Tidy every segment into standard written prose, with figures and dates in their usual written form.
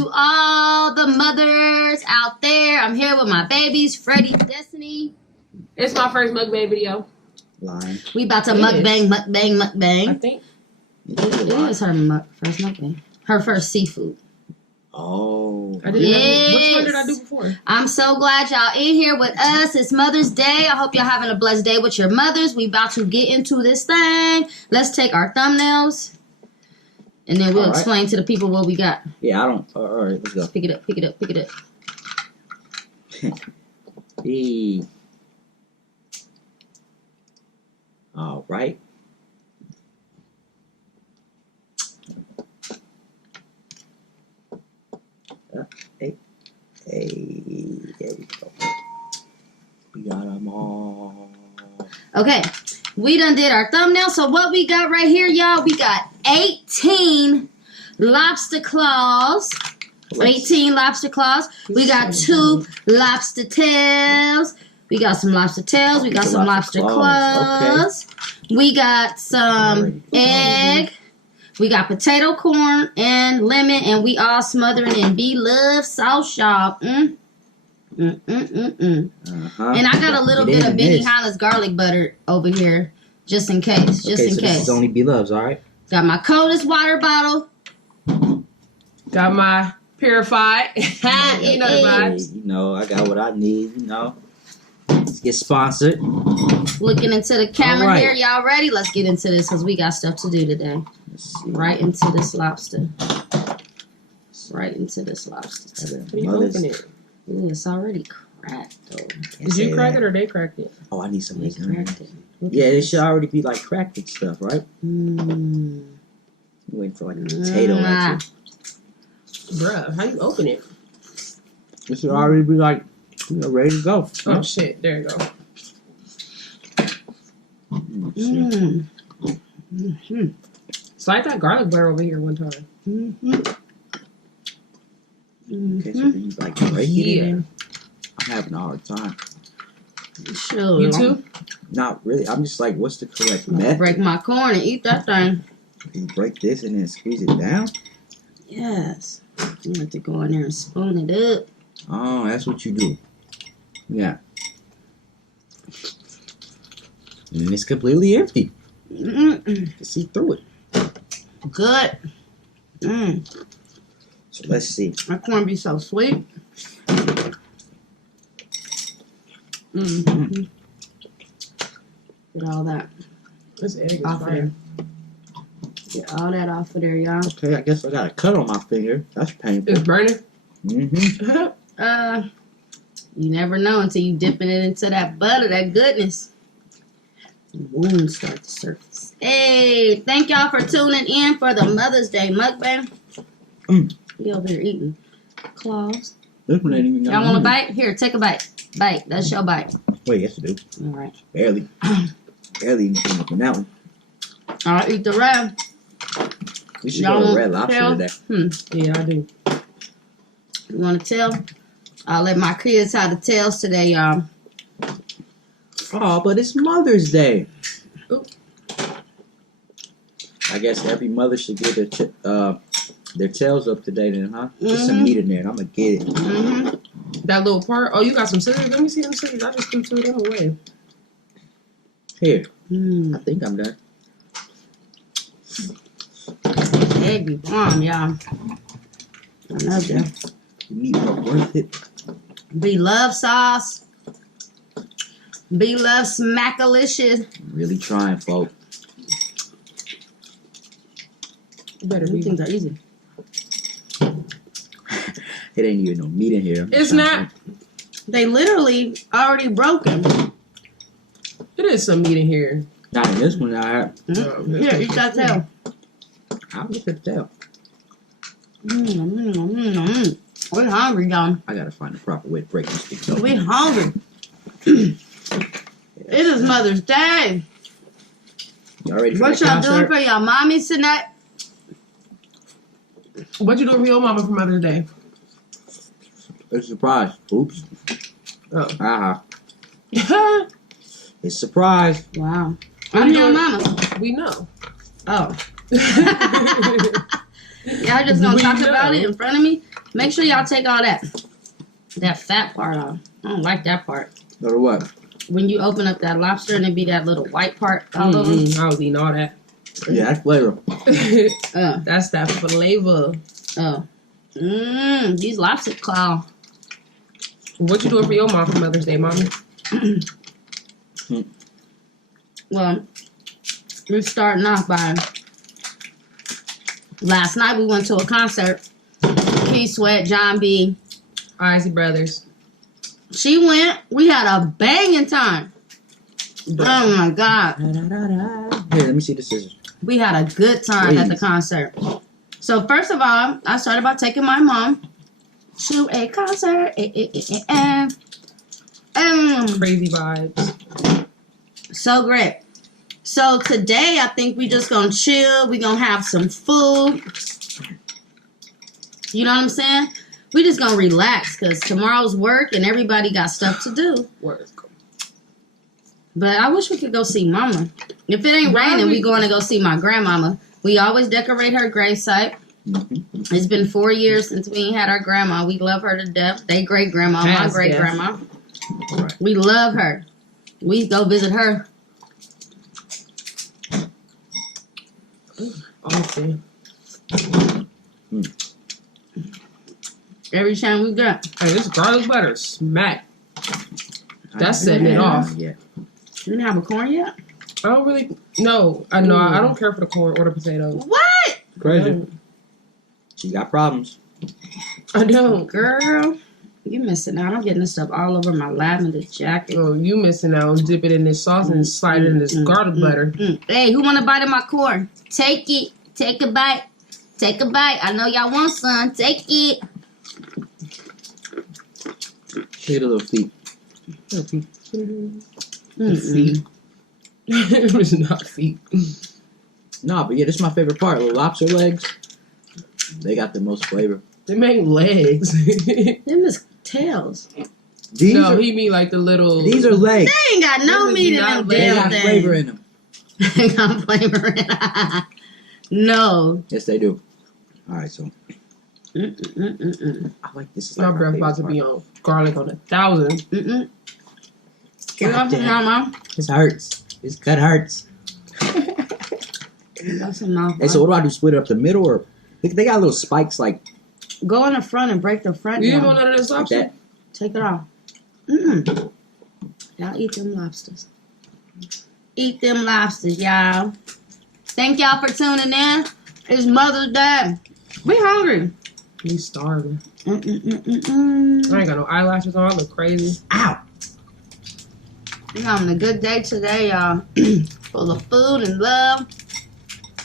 to all the mothers out there. I'm here with my babies, Freddie, Destiny. It's my first mukbang video. Lying. We about to mukbang. I think It is her first mukbang. Her first seafood. Oh. I didn't know. Which one did I do before? I'm so glad y'all in here with us. It's Mother's Day. I hope y'all having a blessed day with your mothers. We about to get into this thing. Let's take our thumbnails. And then we'll explain to the people what we got. Yeah, I don't. All right, let's go. Pick it up. Hey. All right. Hey, there we go. We got them all. Okay, we done did our thumbnail. So what we got right here, y'all, we got 18 lobster claws. 18 lobster claws. We got 2 lobster tails. We got some lobster tails. We got some lobster claws. Okay. We got some egg. We got potato, corn, and lemon, and we all smothering in beloved sauce, y'all. And I got a little bit of Benihana's garlic butter over here, just in case. Just in case. This is only beloveds, all right? Got my coldest water bottle. Got my purified. You know the vibes. You know, I got what I need. You know, let's get sponsored. Looking into the camera here, y'all ready? Let's get into this because we got stuff to do today. Right into this lobster. Right into this lobster. How do you open it? Ooh, it's already cracked though. Did you crack it or they cracked it? Oh, I need some of this. Yeah, it should already be like cracked and stuff, right? Waiting for like a potato. Bruh, how you open it? It should already be like, you know, ready to go. Oh shit, there you go. Slide that garlic butter over here one time. Okay, so then you like break it in. I'm having a hard time. Sure. You too? Not really. I'm just like, what's the correct method? Break my corn and eat that thing. You break this and then squeeze it down? Yes. You have to go in there and spoon it up. Oh, that's what you do. Yeah. And it's completely empty. You can see through it. Good. So let's see. My corn be so sweet. Get all that This egg is off of there. Get all that off of there, y'all. Okay, I guess I got a cut on my finger. That's painful. It's burning? You never know until you dipping it into that butter, that goodness. Wounds start to surface. Hey, thank y'all for tuning in for the Mother's Day mukbang. You over here eating claws. This one ain't even. Y'all want a bite? Here, take a bite. Bite. That's your bite. Wait, yes, I do. All right. Barely eating up on that one. I'll eat the red. We should go to Red Lobster today. Yeah, I do. You want to tell? I'll let my kids have the tails today, y'all. Oh, but it's Mother's Day. Ooh. I guess every mother should get their tails up today then, huh? There's some meat in there, and I'm going to get it. That little part. Oh, you got some scissors? Let me see them scissors. I just threw 2 of them away. Here. I think I'm done. Egg be bomb, y'all. I love that. The meat was worth it. Beloved sauce. Beloved smackalicious. I'm really trying, folks. Better These things are easy. It ain't even no meat in here. It's not. They literally already broken. It is some meat in here. Not in this one, I have. Here, eat that tail. I'll get the tail. We're hungry, y'all. I gotta find the proper way to break this thing up. We hungry. It is Mother's Day. Y'all ready for What that y'all concert? doing for y'all mommies tonight? What you doing for your mama for Mother's Day? It's a surprise. Oops. Oh. It's a surprise. Wow. I'm your mama. We know. Oh. Y'all just gonna talk about it in front of me? Make sure y'all take all that fat part off. I don't like that part. Or what? When you open up that lobster and it be that little white part all over. I was eating all that. Yeah, that's flavor. That's that flavor. Oh. These lobster claw. What you doing for your mom for Mother's Day, mommy? Well, we're starting off by last night we went to a concert. Key Sweat, John B. Izzy Brothers. She went. We had a banging time. Oh my God. Here, let me see the scissors. We had a good time at the concert. So first of all, I started by taking my mom to a concert. Crazy vibes. So great. So today, I think we just gonna chill. We gonna have some food. You know what I'm saying? We just gonna relax because tomorrow's work and everybody got stuff to do. Work. But I wish we could go see Mama. If it ain't raining, we going to go see my grandmama. We always decorate her gravesite. Mm-hmm. It's been 4 years since we ain't had our grandma. We love her to death. They great grandma, my great grandma. Right. We love her. We go visit her. Okay. Every time we go. Hey, this garlic butter smack. That's setting it off. Yeah. You didn't have a corn yet? I don't really. No, I know. I don't care for the corn or the potatoes. What? Crazy. She got problems. I don't. Girl, you missing out. I'm getting this stuff all over my lavender jacket. Oh, you missing out. Dip it in this sauce and slide it in this garlic butter. Hey, who want a bite of my corn? Take it. Take a bite. Take a bite. I know y'all want some. Take it. Hit a little feet. Feet. It was not feet. No, but yeah, this is my favorite part. Little lobster legs. They got the most flavor. They make legs. Them is tails. These no, are, he mean like the little. these are legs. They ain't got no Them is meat in not them legs. They damn got things. flavor in them. They got flavor in them. No. Yes, they do. All right, so I like this. Is My like breath about to be on garlic on 1,000. You God got some, damn. Mama? This hurts. This cut hurts. You got some mouth. Hey, so what do I do? Split it up the middle, or they got little spikes like Go in the front and break the front You didn't down. want none of this like lobster? that? Take it off. Y'all eat them lobsters. Eat them lobsters, y'all. Thank y'all for tuning in. It's Mother's Day. We hungry. We starving. I ain't got no eyelashes on. I look crazy. Ow! We having a good day today, y'all. Full of food and love.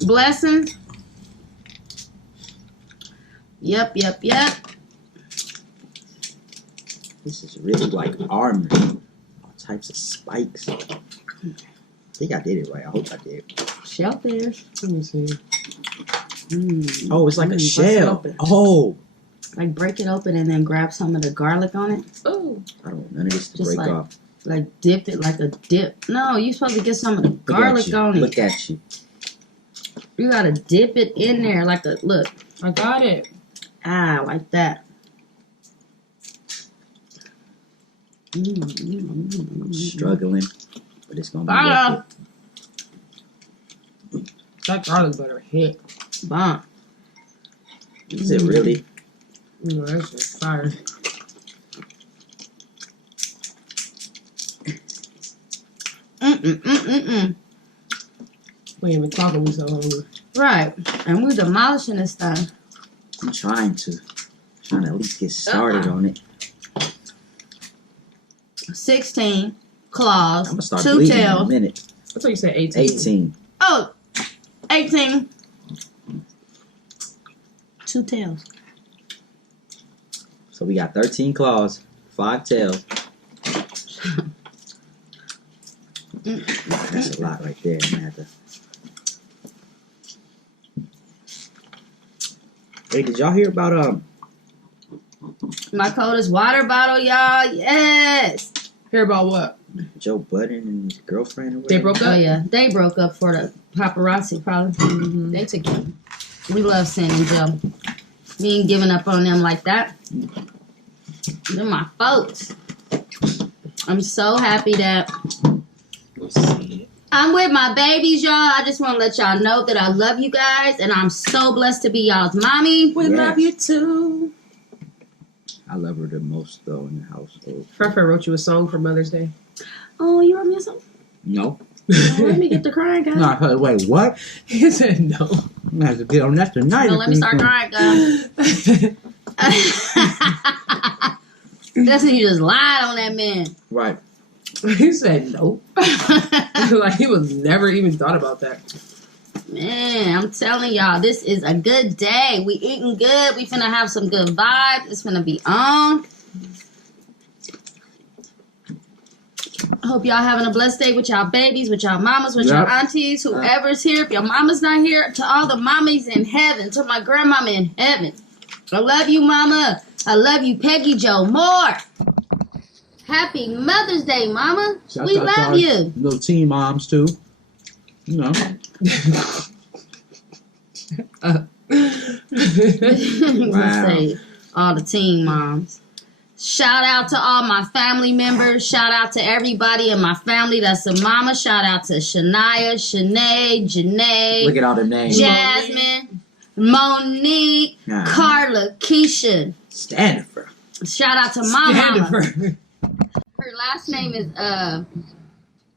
Blessings. Yep. This is really like armor. All types of spikes. I think I did it right. I hope I did. Shellfish. Let me see. Oh, it's like a bust it shell. open. Oh, Like break it open and then grab some of the garlic on it. Oh. I don't want none of this to Just break like- off. Like dip it like a dip. No, you supposed to get some of the Look at garlic you. on it. Look at you. You gotta dip it in there like a look. I got it. Like that. Struggling, but it's gonna be worth it. That garlic butter hit. Bomb. Is it really? No, that's just fire. We ain't even talking. We so hungry. Right. And we're demolishing this thing. I'm trying to at least get started on it. 16 claws, I'm gonna start 2 bleeding in a tails. minute. I thought you said 18. 18. Oh, 18. 2 tails. So we got 13 claws, 5 tails. That's a lot right there. I'm gonna have to... Hey, did y'all hear about My coldest water bottle, y'all. Yes. Hear about what? Joe Budden and his girlfriend? Or They whatever? broke Oh, up? yeah. They broke up for the paparazzi, probably. They took it. We love Sin and Joe. We ain't giving up on them like that. They're my folks. I'm so happy that I'm with my babies, y'all. I just want to let y'all know that I love you guys, and I'm so blessed to be y'all's mommy. We love you too. I love her the most, though, in the household. Freffer wrote you a song for Mother's Day. Oh, you wrote me a song? No. Oh, let me get to crying, guys. No, I heard, wait, what? He said no. I'm going to have to get on that tonight. No, let me start crying, guys. Destiny just lied on that man. Right. He said no. Like he was never even thought about that. Man, I'm telling y'all, this is a good day. We eating good. We finna have some good vibes. It's finna be on. I hope y'all having a blessed day with y'all babies, with y'all mamas, with your aunties, whoever's here. If your mama's not here, to all the mommies in heaven, to my grandmama in heaven. I love you, mama. I love you, Peggy Joe Moore. Happy Mother's Day, mama. We love you. Little teen moms, too. You know. Wow. Say all the teen moms. Shout out to all my family members. Shout out to everybody in my family that's a mama. Shout out to Shania, Shanae, Janae. Look at all the names. Jasmine, Monique, Carla, Keisha. Standifer. Shout out to my mama. Her last name is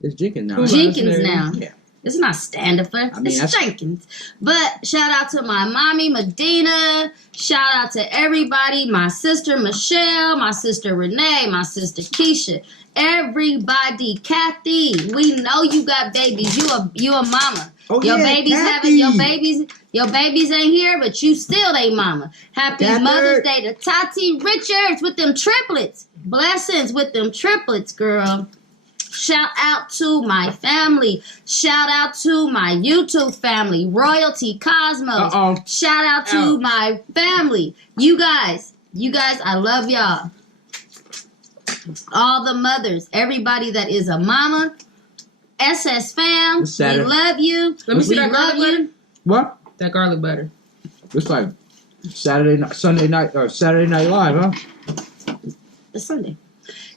It's Jenkins now. Jenkins now. Yeah. It's not Standifer. It's Jenkins. But shout out to my mommy, Medina. Shout out to everybody. My sister, Michelle. My sister, Renee. My sister, Keisha. Everybody. Kathy. We know you got babies. You a mama. Oh, your yeah, babies Kathy. your babies ain't here, but you still they mama. Happy Mother's Day to Tati Richards with them triplets. Blessings with them triplets, girl. Shout out to my family. Shout out to my YouTube family, Royalty Cosmos. Shout out to my family. You guys, I love y'all. All the mothers, everybody that is a mama. SS fam, we love you. Let me see that garlic butter. What? That garlic butter. It's like Sunday night live, huh? It's Sunday.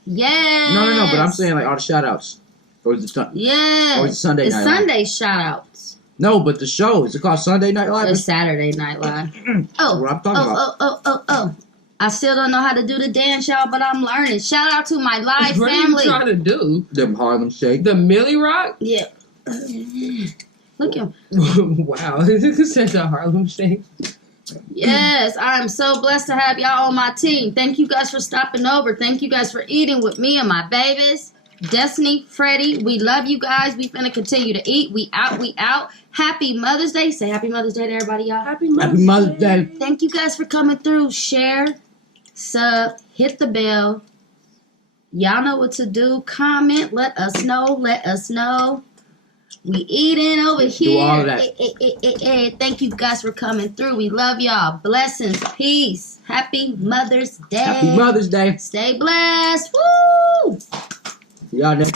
Yes. No, but I'm saying like all the shout outs. Or is it yes. Or is it Sunday it's Night Sunday Live? shout outs. No, but the show, is it called Sunday Night Live? It's Saturday Night Live. What I'm talking about. Oh. I still don't know how to do the dance, y'all, but I'm learning. Shout out to my live what family. What are you trying to do? The Harlem Shake. The Millie Rock? Yeah. Look at him. Wow. It said the Harlem Shake. Yes, I'm so blessed to have y'all on my team. Thank you guys for stopping over. Thank you guys for eating with me and my babies. Destiny, Freddie, we love you guys. We finna continue to eat. We out. Happy Mother's Day. Say Happy Mother's Day to everybody, y'all. Happy Mother's Day. Thank you guys for coming through. Share, sub, hit the bell. Y'all know what to do. Comment. Let us know. We eating over here. Do all of that. Thank you guys for coming through. We love y'all. Blessings. Peace. Happy Mother's Day. Happy Mother's Day. Stay blessed. Woo! Y'all next